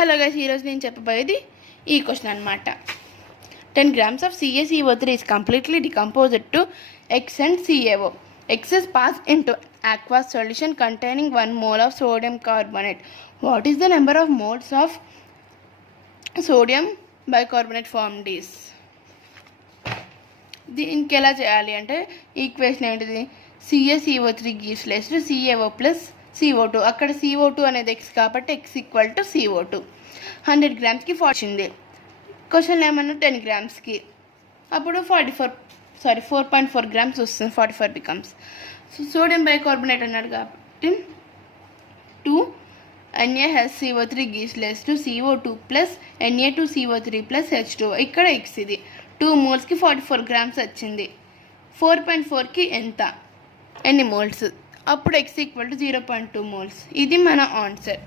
Hello guys, ఈరోజు నేను చెప్పబోయేది ఈ క్వశ్చన్ అనమాట. 10 grams of CaCO3 is completely decomposed to X and CaO. X is passed into aqueous solution containing 1 mole of sodium carbonate. What is the number of moles of sodium bicarbonate formed is? దీనికి ఎలా చేయాలి అంటే equation ఏంటిది? CaCO3 gives less to CaO plus CO2. అక్కడ CO2 అనేది X కాబట్టి X equal to CO2. 100 grams 40 వచ్చింది. Question ఏమన్నా 10 grams అప్పుడు 4.4 grams వస్తుంది. 44 becomes. సోడియం బైకార్బోనేట్ అన్నాడు కాబట్టి 2 NaHCO3 gives less to CO2 plus Na2CO3 plus H2. ఇక్కడ X ఇది 2 మోల్స్కి 44 grams వచ్చింది. 4.4కి ఎన్ని మోల్స్? అప్పుడు X ఈక్వల్ టు 0.2 మోల్స్. ఇది మన ఆన్సర్.